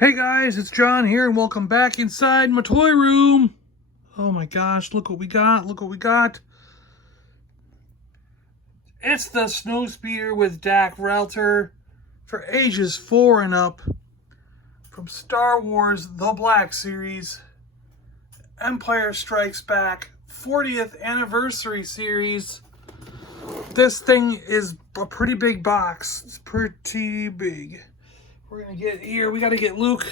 Hey guys, it's John here and welcome back inside my toy room. Oh my gosh, look what we got, look what we got. It's the Snowspeeder with Dak Ralter for ages 4 and up from Star Wars The Black Series, Empire Strikes Back 40th Anniversary Series. This thing is a pretty big box, it's pretty big. We're going to get here, we got to get Luke,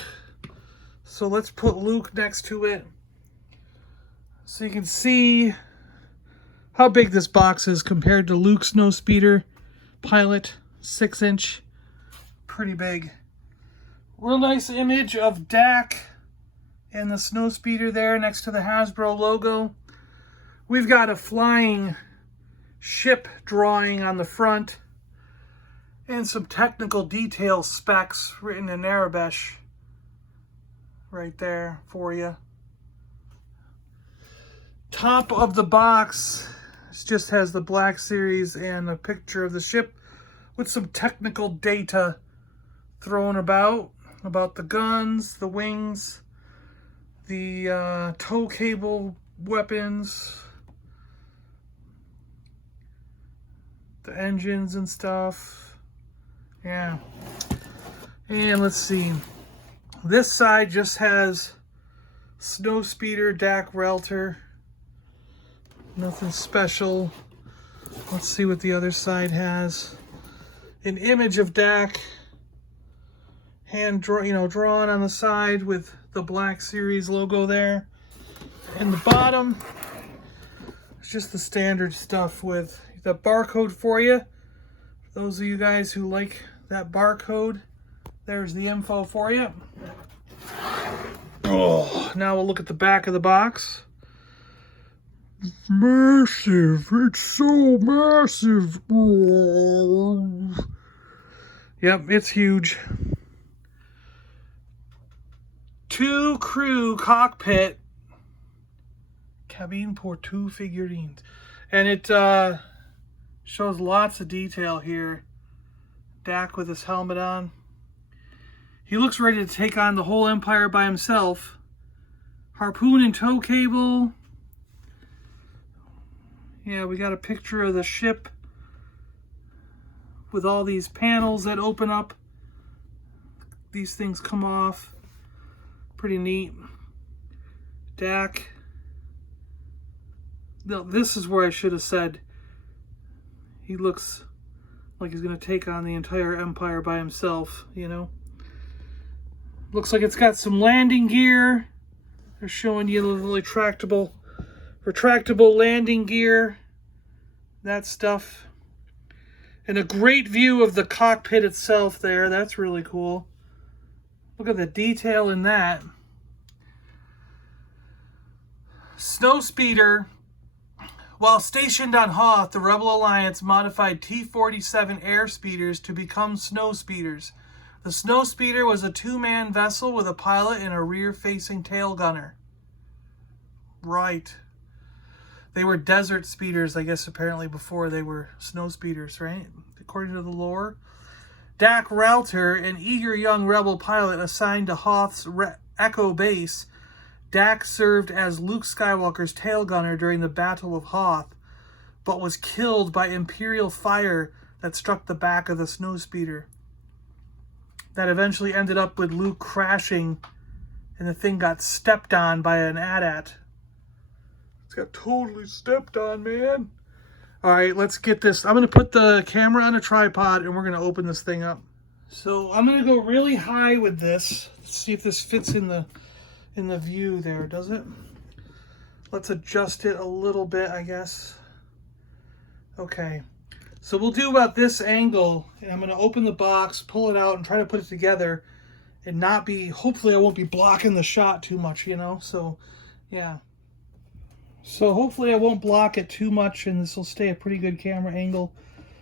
so let's put Luke next to it so you can see how big this box is compared to Luke's Snowspeeder Pilot, 6-inch, pretty big. Real nice image of Dak and the Snowspeeder there next to the Hasbro logo. We've got a flying ship drawing on the front and some technical detail specs written in Arabic right there for you. Top of the box just has the Black Series and a picture of the ship with some technical data thrown about the guns, the wings, the tow cable weapons, the engines and stuff. Yeah. And let's see. This side just has Snowspeeder, Dak Ralter. Nothing special. Let's see what the other side has. An image of Dak, drawn on the side with the Black Series logo there. And the bottom, it's just the standard stuff with the barcode for you. For those of you guys who like that barcode, there's the info for you. Oh, now we'll look at the back of the box. Massive. It's so massive. Oh. Yep, it's huge. 2 crew cockpit. Cabine pour 2 figurines. And it shows lots of detail here. Dak with his helmet on. He looks ready to take on the whole Empire by himself. Harpoon and tow cable. Yeah, we got a picture of the ship with all these panels that open up. These things come off. Pretty neat. Dak. Now, this is where I should have said he looks like he's going to take on the entire Empire by himself, you know. Looks like it's got some landing gear. They're showing you a little retractable landing gear. That stuff. And a great view of the cockpit itself there. That's really cool. Look at the detail in that. Snowspeeder. While stationed on Hoth, the Rebel Alliance modified T-47 airspeeders to become Snowspeeders. The Snowspeeder was a 2-man vessel with a pilot and a rear-facing tail gunner. Right. They were desert speeders, I guess, apparently, before they were Snowspeeders, right? According to the lore. Dak Ralter, an eager young Rebel pilot assigned to Hoth's Echo base, Dak served as Luke Skywalker's tail gunner during the Battle of Hoth, but was killed by Imperial fire that struck the back of the Snowspeeder. That eventually ended up with Luke crashing, and the thing got stepped on by an AT-AT. It's got totally stepped on, man. Alright, let's get this. I'm going to put the camera on a tripod, and we're going to open this thing up. So I'm going to go really high with this. Let's see if this fits in the view there, does it? Let's adjust it a little bit, I guess. Okay, so we'll do about this angle, and I'm going to open the box, pull it out, and try to put it together and not be, hopefully I won't be blocking the shot too much, you know, so yeah. So hopefully I won't block it too much, and this will stay a pretty good camera angle,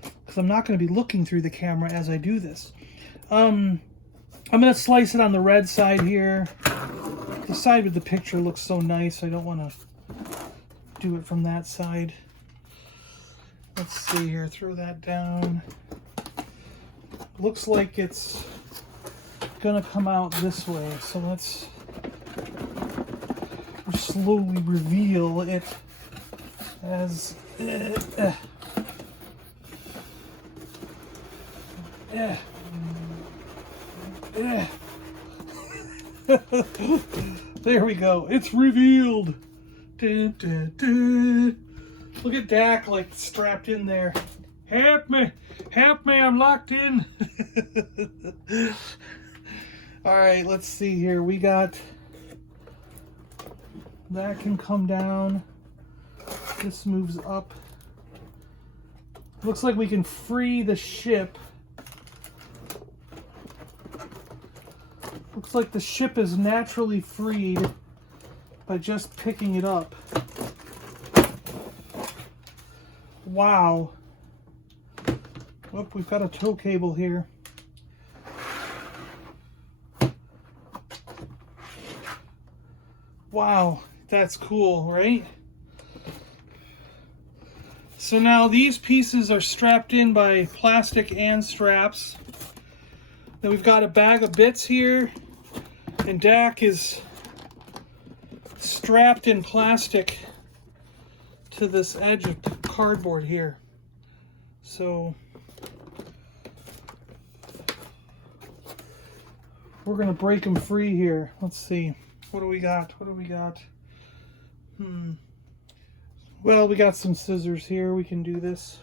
because I'm not going to be looking through the camera as I do this. I'm going to slice it on the red side here. The side with the picture looks so nice, I don't want to do it from that side. Let's see here, throw that down. Looks like it's gonna come out this way. So let's slowly reveal it as there we go. It's revealed. Dun, dun, dun. Look at Dak like strapped in there. Help me, I'm locked in. All right, let's see here. We got that can come down. This moves up. Looks like we can free the ship. Looks like the ship is naturally freed by just picking it up. Wow. Oh, we've got a tow cable here. Wow, that's cool, right? So now these pieces are strapped in by plastic and straps. Then we've got a bag of bits here, and Dak is strapped in plastic to this edge of cardboard here. So we're gonna break them free here. Let's see. What do we got? Well, we got some scissors here. We can do this.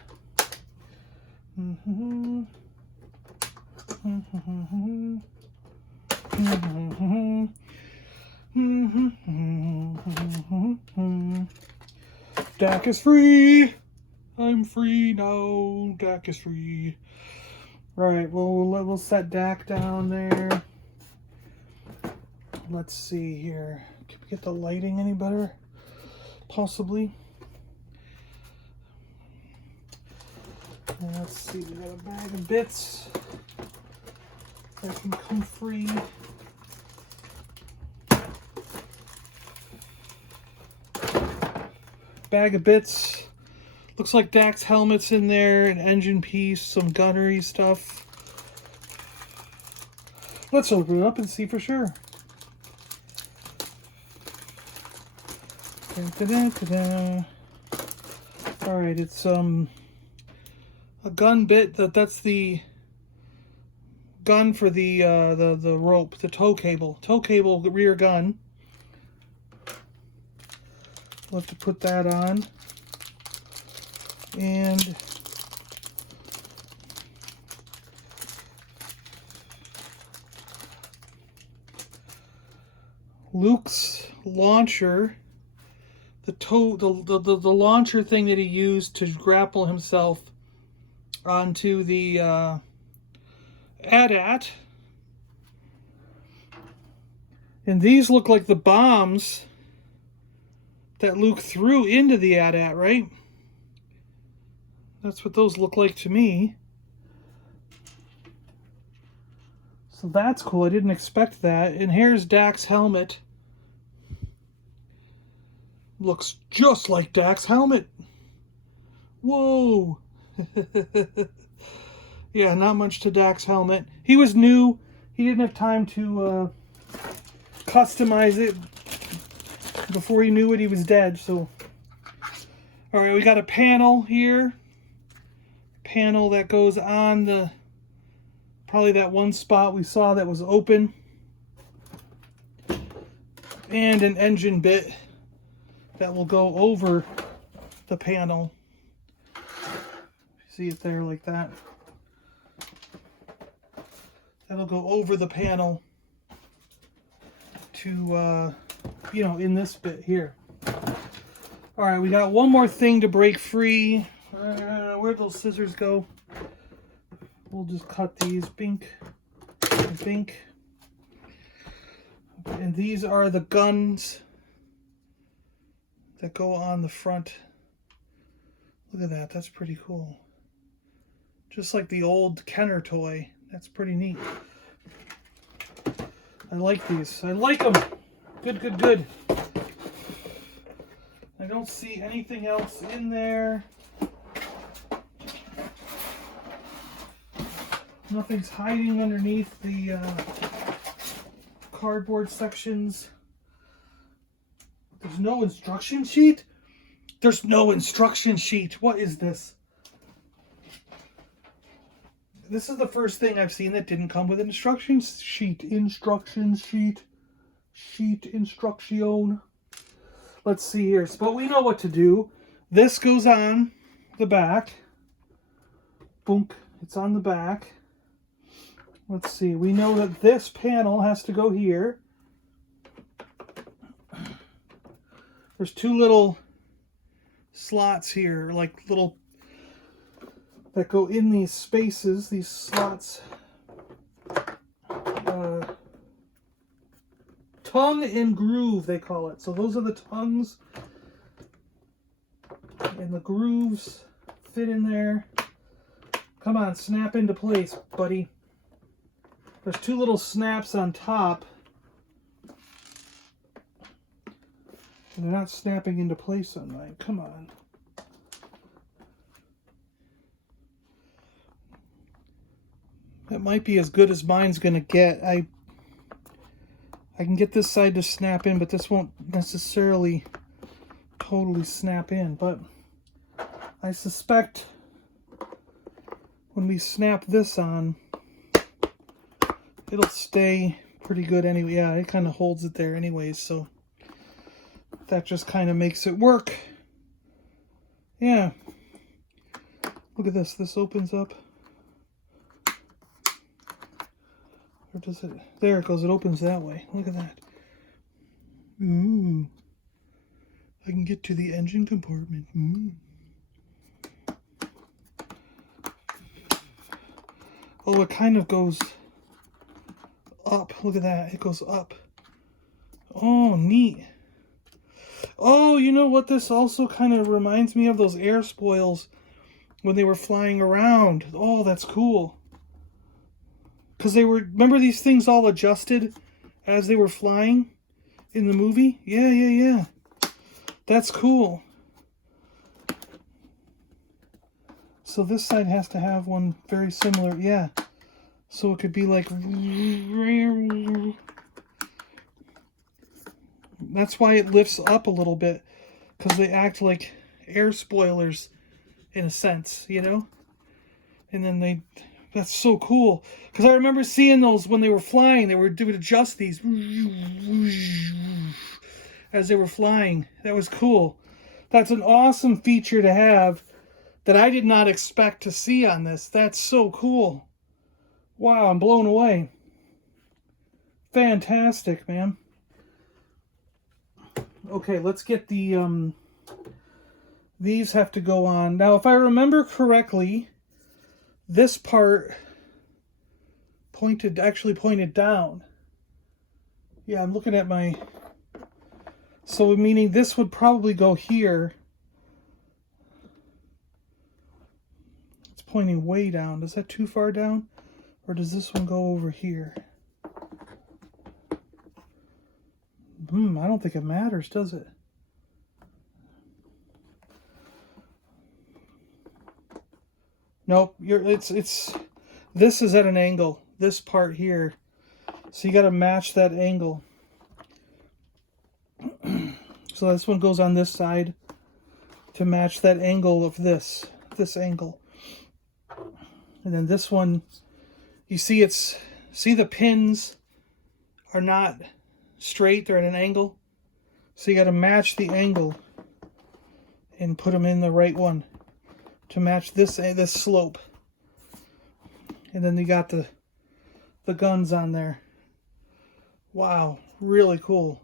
Dak is free. I'm free now. Dak is free. Right. Well, we'll set Dak down there. Let's see here. Can we get the lighting any better? Possibly. Let's see. We got a bag of bits that can come free. Bag of bits. Looks like Dak's helmet's in there, an engine piece, some gunnery stuff. Let's open it up and see for sure. All right, it's a gun bit. That's the gun for the rope, the tow cable, rear gun. We'll have to put that on, and Luke's launcher. The launcher thing that he used to grapple himself onto the AT-AT. And these look like the bombs that Luke threw into the AT-AT, right? That's what those look like to me. So that's cool. I didn't expect that. And here's Dak's helmet. Looks just like Dak's helmet. Whoa. Yeah, not much to Dak's helmet. He was new. He didn't have time to customize it before he knew it. He was dead. So, all right, we got a panel here. Panel that goes on the, probably that one spot we saw that was open. And an engine bit that will go over the panel. See it there like that. That'll go over the panel to, you know, in this bit here. All right, we got one more thing to break free. Where'd those scissors go? We'll just cut these. Bink. Bink. And these are the guns that go on the front. Look at that. That's pretty cool. Just like the old Kenner toy. That's pretty neat. I like these. I like them. Good, good, good. I don't see anything else in there. Nothing's hiding underneath the cardboard sections. There's no instruction sheet? There's no instruction sheet. What is this? This is the first thing I've seen that didn't come with an instruction sheet. Instruction sheet. Sheet instruction. Let's see here. But we know what to do. This goes on the back. Boom. It's on the back. Let's see. We know that this panel has to go here. There's two little slots here, like little that go in these spaces, these slots. Tongue and groove, they call it. So those are the tongues. And the grooves fit in there. Come on, snap into place, buddy. There's two little snaps on top. And they're not snapping into place on mine. Come on. It might be as good as mine's going to get. I can get this side to snap in, but this won't necessarily totally snap in. But I suspect when we snap this on, it'll stay pretty good anyway. Yeah, it kind of holds it there anyways, so that just kind of makes it work. Yeah. Look at this. This opens up. Or does it? There it goes. It opens that way. Look at that. Ooh. I can get to the engine compartment. Oh, it kind of goes up. Look at that. It goes up. Oh, neat. Oh, you know what this also kind of reminds me of? Those air spoils when they were flying around. Oh, that's cool. Because they were, remember these things all adjusted as they were flying in the movie? Yeah. That's cool. So this side has to have one very similar, yeah. So it could be like... That's why it lifts up a little bit. Because they act like air spoilers in a sense, you know? And then they... That's so cool. Because I remember seeing those when they were flying. They would adjust these as they were flying. That was cool. That's an awesome feature to have that I did not expect to see on this. That's so cool. Wow, I'm blown away. Fantastic, man. Okay, let's get the... These have to go on. Now, if I remember correctly... This part actually pointed down. Yeah, I'm looking at my... So, meaning this would probably go here. It's pointing way down. Is that too far down? Or does this one go over here? I don't think it matters, does it? Nope, this is at an angle, this part here. So you got to match that angle. So this one goes on this side to match that angle of this angle. And then this one, you see see the pins are not straight, they're at an angle. So you got to match the angle and put them in the right one to match this slope. And then you got the guns on there. Wow, really cool.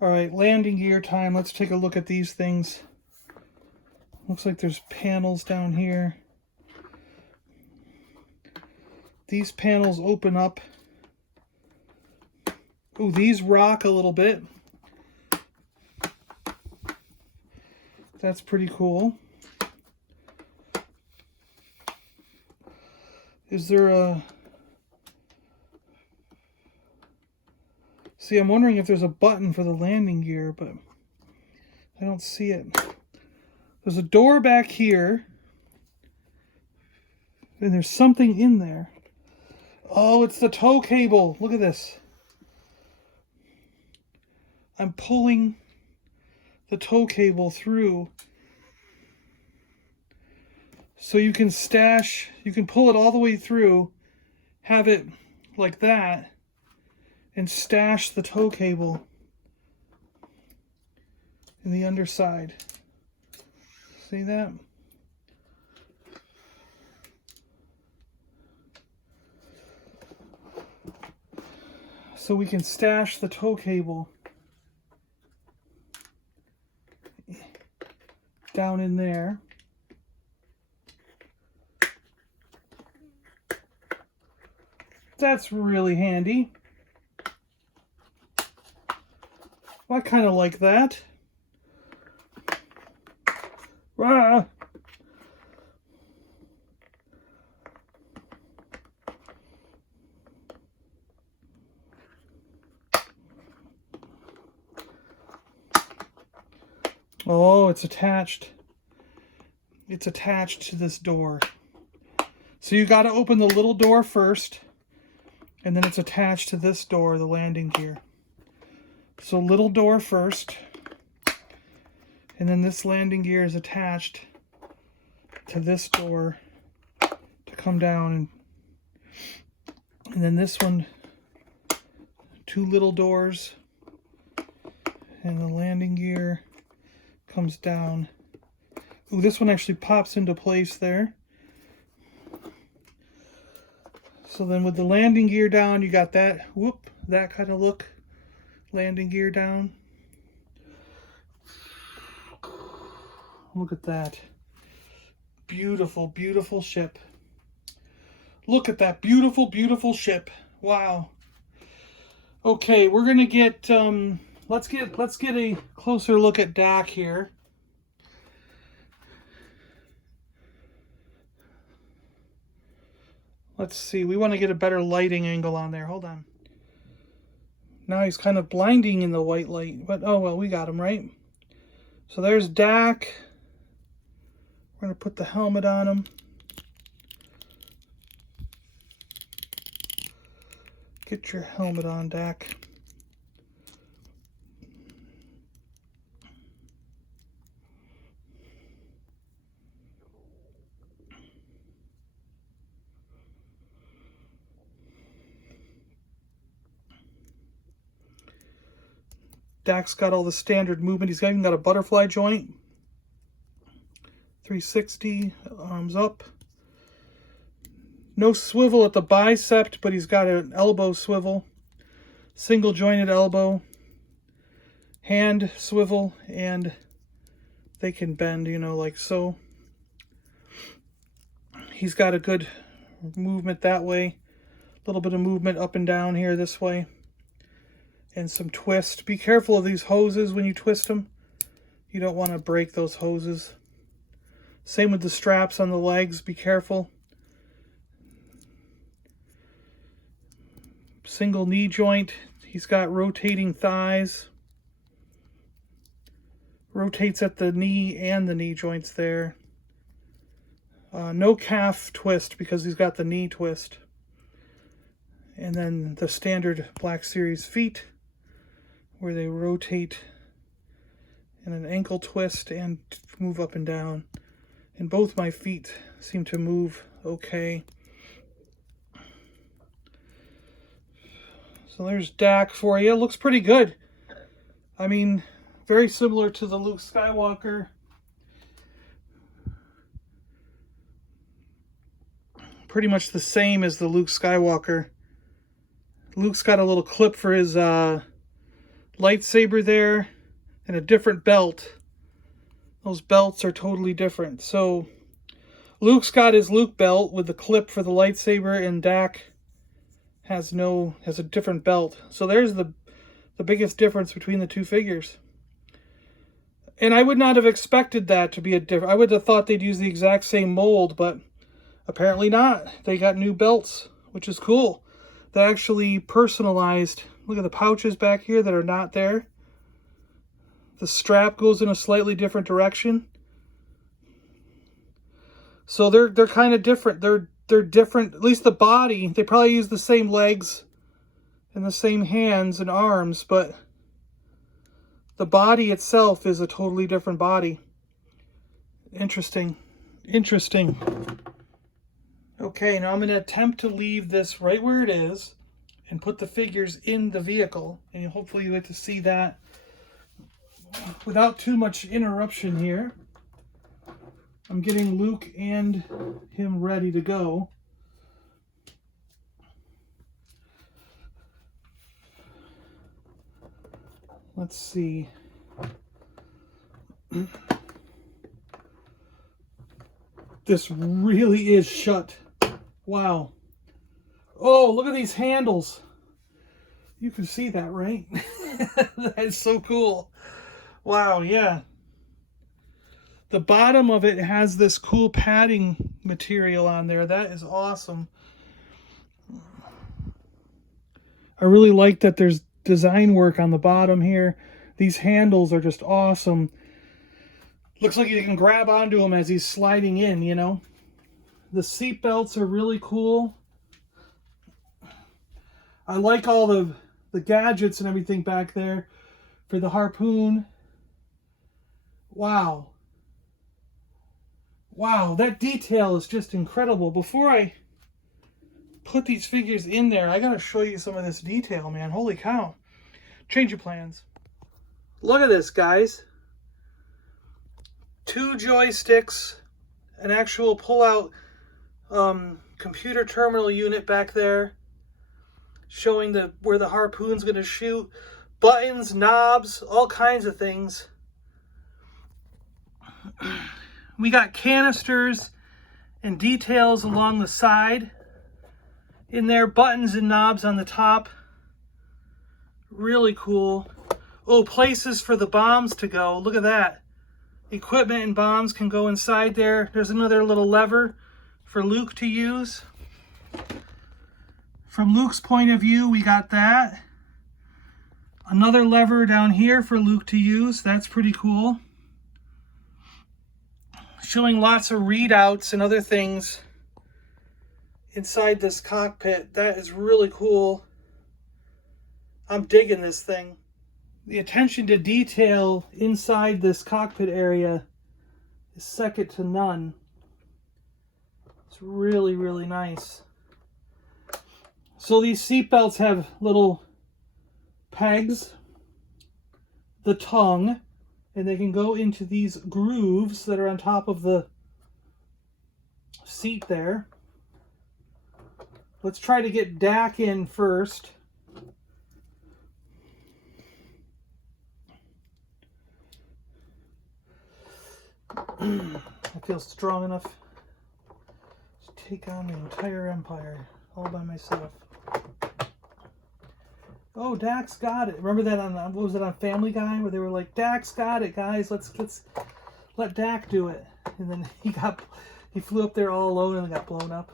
All right, landing gear time. Let's take a look at these things. Looks like there's panels down here. These panels open up. Ooh, these rock a little bit. That's pretty cool. Is there a... See, I'm wondering if there's a button for the landing gear, but I don't see it. There's a door back here. And there's something in there. Oh, it's the tow cable. Look at this. I'm pulling the tow cable through. So you can pull it all the way through, have it like that, and stash the tow cable in the underside. See that? So we can stash the tow cable down in there. That's really handy. Well, I kind of like that. Ah. Oh, it's attached. It's attached to this door. So you got to open the little door first. And then it's attached to this door, the landing gear. So little door first. And then this landing gear is attached to this door to come down. And then this one, 2 little doors. And the landing gear comes down. Ooh, this one actually pops into place there. So then with the landing gear down, you got that, that kind of look. Landing gear down. Look at that. Beautiful, beautiful ship. Look at that beautiful, beautiful ship. Wow. Okay, we're gonna get, let's get a closer look at Dak here. Let's see, we want to get a better lighting angle on there. Hold on. Now he's kind of blinding in the white light, but oh well, we got him, right? So there's Dak. We're going to put the helmet on him. Get your helmet on, Dak. Dak's got all the standard movement. He's even got a butterfly joint. 360, arms up. No swivel at the bicep, but he's got an elbow swivel. Single jointed elbow. Hand swivel, and they can bend, you know, like so. He's got a good movement that way. A little bit of movement up and down here this way. And some twist. Be careful of these hoses when you twist them. You don't want to break those hoses. Same with the straps on the legs. Be careful. Single knee joint. He's got rotating thighs. Rotates at the knee and the knee joints there. No calf twist because he's got the knee twist. And then the standard Black Series feet, where they rotate in an ankle twist and move up and down. And both my feet seem to move okay. So there's Dak for you. Looks pretty good. I mean, very similar to the Luke Skywalker. Pretty much the same as the Luke Skywalker. Luke's got a little clip for his lightsaber there, and a different belt. Those belts are totally different. So Luke's got his Luke belt with the clip for the lightsaber, and Dak has a different belt. So there's the biggest difference between the two figures. And I would not have expected that to be a different. I would have thought they'd use the exact same mold, but apparently not. They got new belts, which is cool. They actually personalized Look at the pouches back here that are not there. The strap goes in a slightly different direction. So they're kind of different. They're different. At least the body. They probably use the same legs and the same hands and arms, but the body itself is a totally different body. Interesting. Interesting. Okay, now I'm going to attempt to leave this right where it is and put the figures in the vehicle. And hopefully you get to see that without too much interruption here. I'm getting Luke and him ready to go. Let's see. This really is shut. Wow. Oh, look at these handles. You can see that, right? That is so cool. Wow, yeah. The bottom of it has this cool padding material on there. That is awesome. I really like that there's design work on the bottom here. These handles are just awesome. Looks like you can grab onto him as he's sliding in, you know. The seat belts are really cool. I like all the gadgets and everything back there for the harpoon. Wow. Wow, that detail is just incredible. Before I put these figures in there, I gotta show you some of this detail, man. Holy cow. Change your plans. Look at this, guys. 2 joysticks, an actual pull-out computer terminal unit back there, showing where the harpoon's going to shoot, buttons, knobs, all kinds of things. We got canisters and details along the side in there, buttons and knobs on the top. Really cool. Oh, places for the bombs to go. Look at that. Equipment and bombs can go inside there. There's another little lever for Luke to use. From Luke's point of view, we got that. Another lever down here for Luke to use. That's pretty cool. Showing lots of readouts and other things inside this cockpit. That is really cool. I'm digging this thing. The attention to detail inside this cockpit area is second to none. It's really, really nice. So these seat belts have little pegs, the tongue, and they can go into these grooves that are on top of the seat there. Let's try to get Dak in first. I feel strong enough to take on the entire empire all by myself. Oh, Dak's got it. Remember that on, what was it, on Family Guy, where they were like, Dak's got it, guys. Let's let Dak do it. And then he flew up there all alone and got blown up.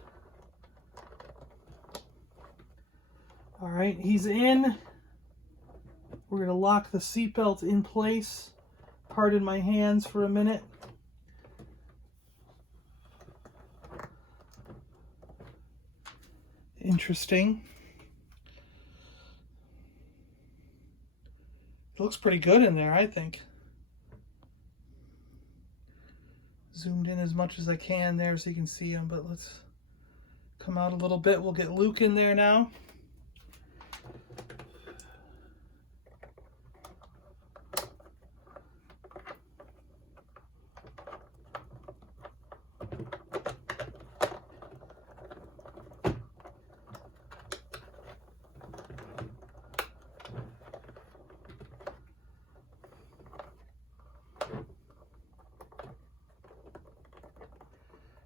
All right, he's in. We're gonna lock the seatbelt in place. Pardon my hands for a minute. Interesting. It looks pretty good in there, I think. Zoomed in as much as I can there so you can see him, but let's come out a little bit. We'll get Luke in there now.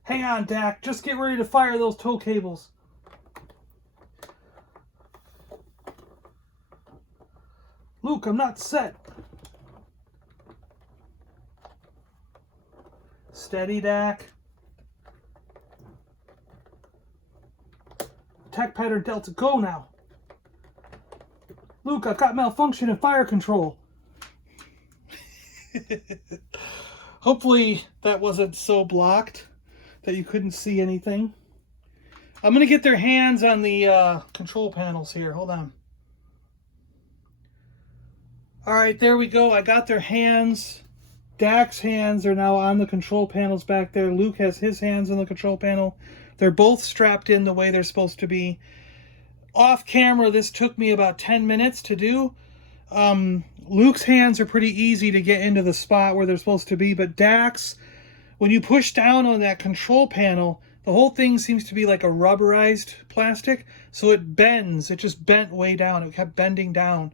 Hang on, Dak. Just get ready to fire those tow cables. Luke, I'm not set. Steady, Dak. Attack pattern Delta, go now. Luke, I've got malfunction in fire control. Hopefully that wasn't so blocked that you couldn't see anything. I'm going to get their hands on the control panels here. Hold on. All right, there we go. I got their hands. Dak's hands are now on the control panels back there. Luke has his hands on the control panel. They're both strapped in the way they're supposed to be. Off camera, this took me about 10 minutes to do. Luke's hands are pretty easy to get into the spot where they're supposed to be, but Dak's, when you push down on that control panel, the whole thing seems to be like a rubberized plastic, so it bends. It just bent way down. It kept bending down.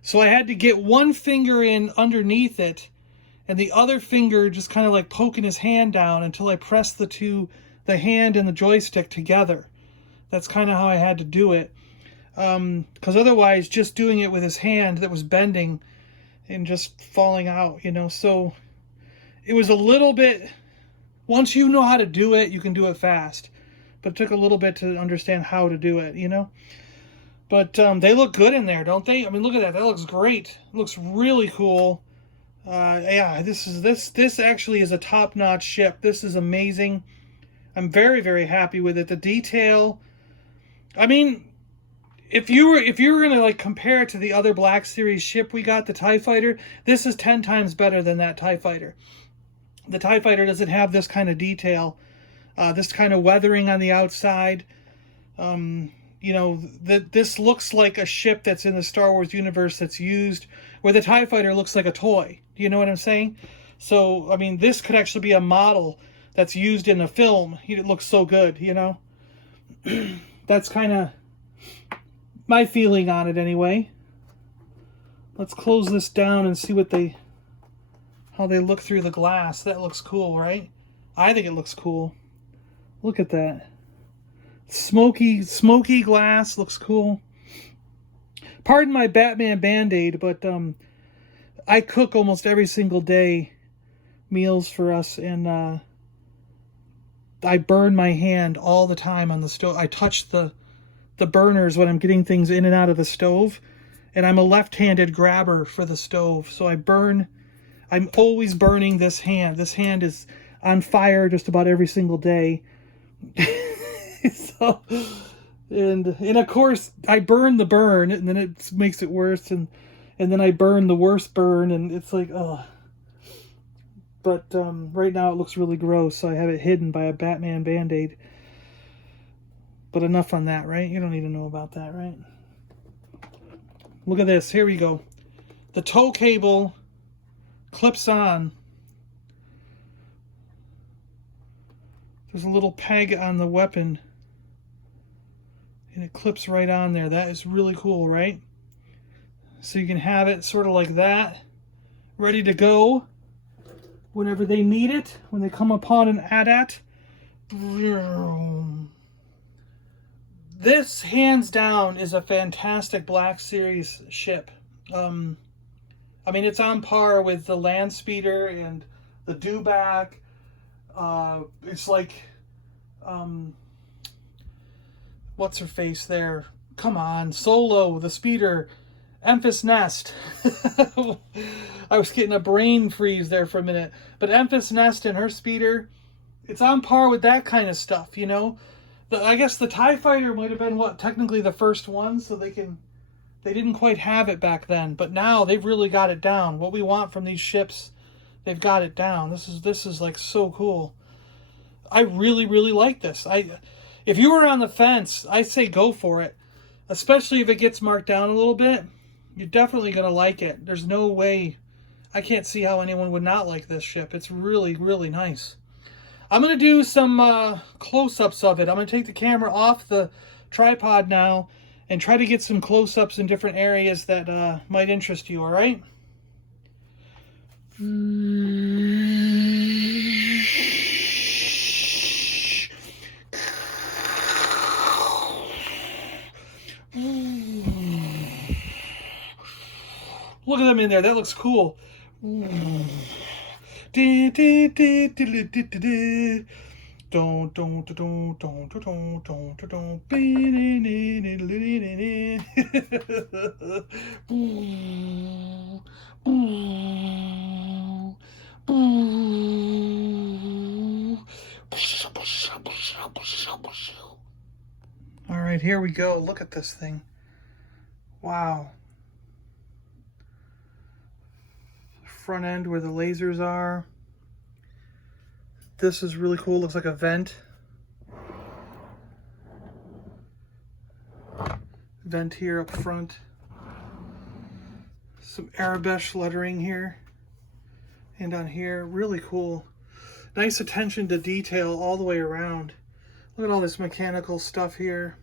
So I had to get one finger in underneath it, and the other finger just kind of like poking his hand down until I pressed the hand and the joystick together. That's kind of how I had to do it. Because otherwise, just doing it with his hand that was bending and just falling out, you know. So it was a little bit, once you know how to do it, you can do it fast. But it took a little bit to understand how to do it, you know. But they look good in there, don't they? I mean, look at that. That looks great. It looks really cool. Yeah, this actually is a top-notch ship. This is amazing. I'm very, very happy with it. The detail, I mean, if you were gonna like compare it to the other Black Series ship we got, the TIE Fighter, this is 10 times better than that TIE Fighter. The TIE Fighter doesn't have this kind of detail, this kind of weathering on the outside. You know, this looks like a ship that's in the Star Wars universe that's used, where the TIE Fighter looks like a toy. Do you know what I'm saying? So, I mean, this could actually be a model that's used in a film. It looks so good, you know? That's kind of my feeling on it anyway. Let's close this down and see how they look through the glass. That looks cool, right? I think it looks cool. Look at that. Smoky glass, looks cool. Pardon my Batman Band-Aid, but I cook almost every single day meals for us, and I burn my hand all the time on the stove. I touch the burners when I'm getting things in and out of the stove, and I'm a left-handed grabber for the stove, so I'm always burning this hand. This hand is on fire just about every single day. So, and of course I burn the burn, and then it makes it worse, and then I burn the worst burn, and it's like, oh. But right now it looks really gross, so I have it hidden by a Batman Band-Aid. But enough on that, right? You don't need to know about that, right? Look at this. Here we go. The tow cable clips on. There's a little peg on the weapon, and it clips right on there. That is really cool, right? So you can have it sort of like that, ready to go whenever they need it, when they come upon an AT-AT. This, hands down, is a fantastic Black Series ship. I mean, it's on par with the Landspeeder and the Dewback. It's like, what's her face there? Come on, Solo, the Speeder, Emphas Nest. I was getting a brain freeze there for a minute. But Emphas Nest and her Speeder, it's on par with that kind of stuff, you know? I guess the TIE Fighter might have been, technically the first one, so they didn't quite have it back then. But now they've really got it down. What we want from these ships, they've got it down. This is like so cool. I really, really like this. If you were on the fence, I'd say go for it. Especially if it gets marked down a little bit. You're definitely going to like it. There's no way. I can't see how anyone would not like this ship. It's really, really nice. I'm going to do some close-ups of it. I'm going to take the camera off the tripod now and try to get some close-ups in different areas that might interest you, all right? Look at them in there. That looks cool. All right, here we go. Look at this thing. Wow. Front end where the lasers are. This is really cool. Looks like a vent. Vent here up front. Some Arabesh lettering here. And on here. Really cool. Nice attention to detail all the way around. Look at all this mechanical stuff here.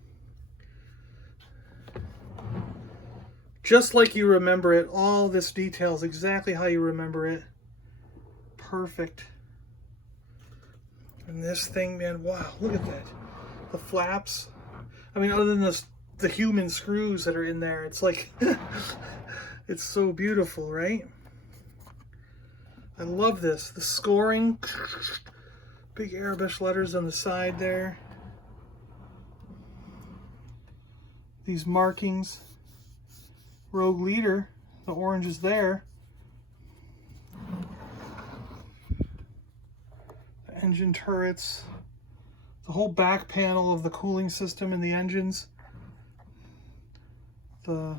Just like you remember it. All this detail is exactly how you remember it. Perfect. And this thing, man, wow, look at that. The flaps. I mean, other than the human screws that are in there, it's like, it's so beautiful, right? I love this. The scoring. Big Arabic letters on the side there. These markings. Rogue Leader. The orange is there. The engine turrets. The whole back panel of the cooling system and the engines. The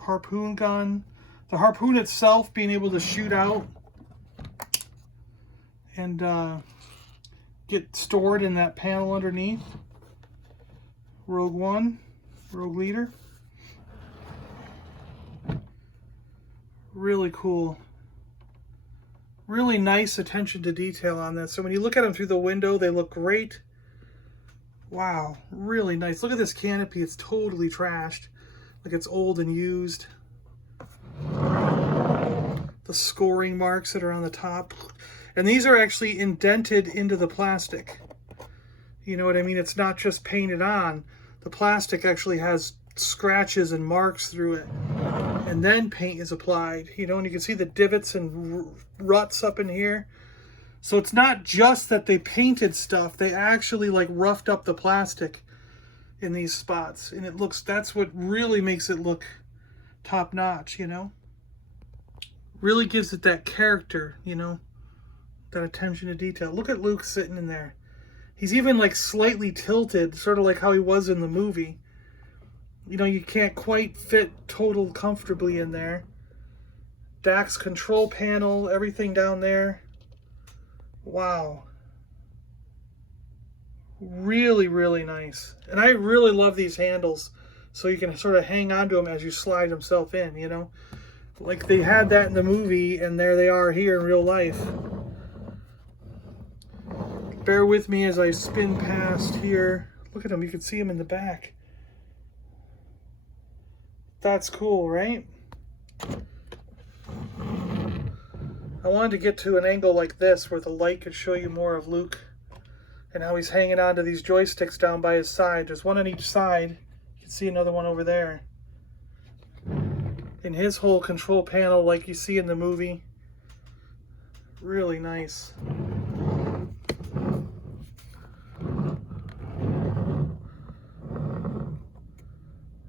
harpoon gun. The harpoon itself being able to shoot out and get stored in that panel underneath. Rogue One, Rogue Leader. Really cool. Really nice attention to detail on this. So when you look at them through the window, they look great. Wow, really nice. Look at this canopy. It's totally trashed. Like it's old and used. The scoring marks that are on the top. And these are actually indented into the plastic. You know what I mean? It's not just painted on. The plastic actually has scratches and marks through it. And then paint is applied. You know, and you can see the divots and ruts up in here. So it's not just that they painted stuff. They actually like roughed up the plastic in these spots. And it looks, that's what really makes it look top notch, you know? Really gives it that character, you know? That attention to detail. Look at Luke sitting in there. He's even like slightly tilted, sort of like how he was in the movie. You know, you can't quite fit total comfortably in there. Dak's control panel, everything down there. Wow. Really, really nice. And I really love these handles. So you can sort of hang on to them as you slide himself in, you know. Like they had that in the movie, and there they are here in real life. Bear with me as I spin past here. Look at them, you can see them in the back. That's cool, right? I wanted to get to an angle like this where the light could show you more of Luke and how he's hanging on to these joysticks down by his side. There's one on each side. You can see another one over there. And his whole control panel like you see in the movie. Really nice.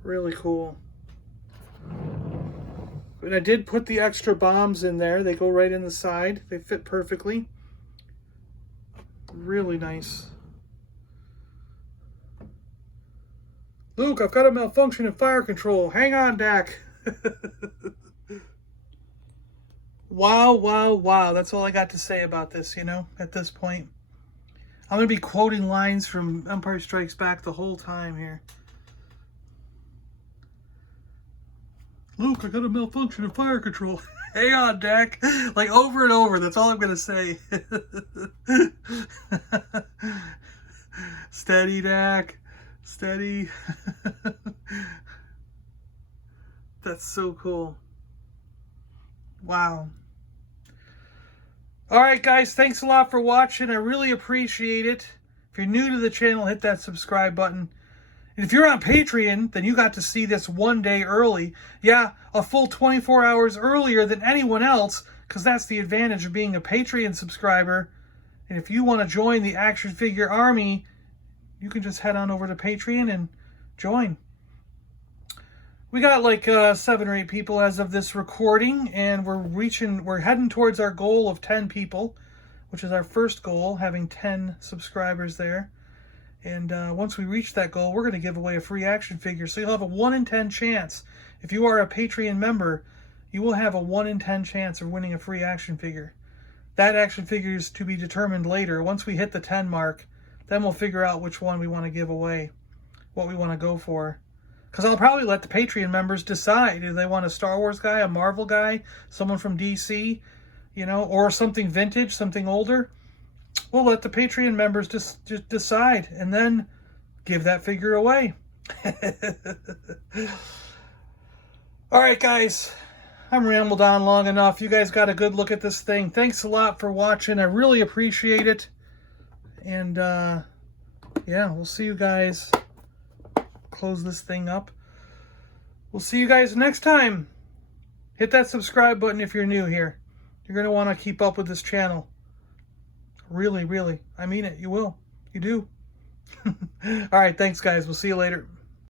Really cool. And I did put the extra bombs in there. They go right in the side. They fit perfectly. Really nice. Luke, I've got a malfunction in fire control. Hang on, Dak. Wow, wow, wow. That's all I got to say about this, you know, at this point. I'm going to be quoting lines from Empire Strikes Back the whole time here. Luke, I got a malfunction in fire control. Hang on, Dak. Like over and over. That's all I'm going to say. Steady, Dak. Steady. That's so cool. Wow. All right, guys. Thanks a lot for watching. I really appreciate it. If you're new to the channel, hit that subscribe button. And if you're on Patreon, then you got to see this one day early. Yeah, a full 24 hours earlier than anyone else, because that's the advantage of being a Patreon subscriber. And if you want to join the action figure army, you can just head on over to Patreon and join. We got like 7 or 8 people as of this recording, and we're heading towards our goal of 10 people, which is our first goal, having 10 subscribers there. And once we reach that goal, we're going to give away a free action figure. So you'll have a 1 in 10 chance. If you are a Patreon member, you will have a 1 in 10 chance of winning a free action figure. That action figure is to be determined later. Once we hit the 10 mark, then we'll figure out which one we want to give away, what we want to go for. Because I'll probably let the Patreon members decide if they want a Star Wars guy, a Marvel guy, someone from DC, you know, or something vintage, something older. We'll let the Patreon members just decide and then give that figure away. All right, guys. I'm rambled on long enough. You guys got a good look at this thing. Thanks a lot for watching. I really appreciate it. And, yeah, we'll see you guys. Close this thing up. We'll see you guys next time. Hit that subscribe button if you're new here. You're going to want to keep up with this channel. Really, really. I mean it. You will. You do. All right. Thanks, guys. We'll see you later.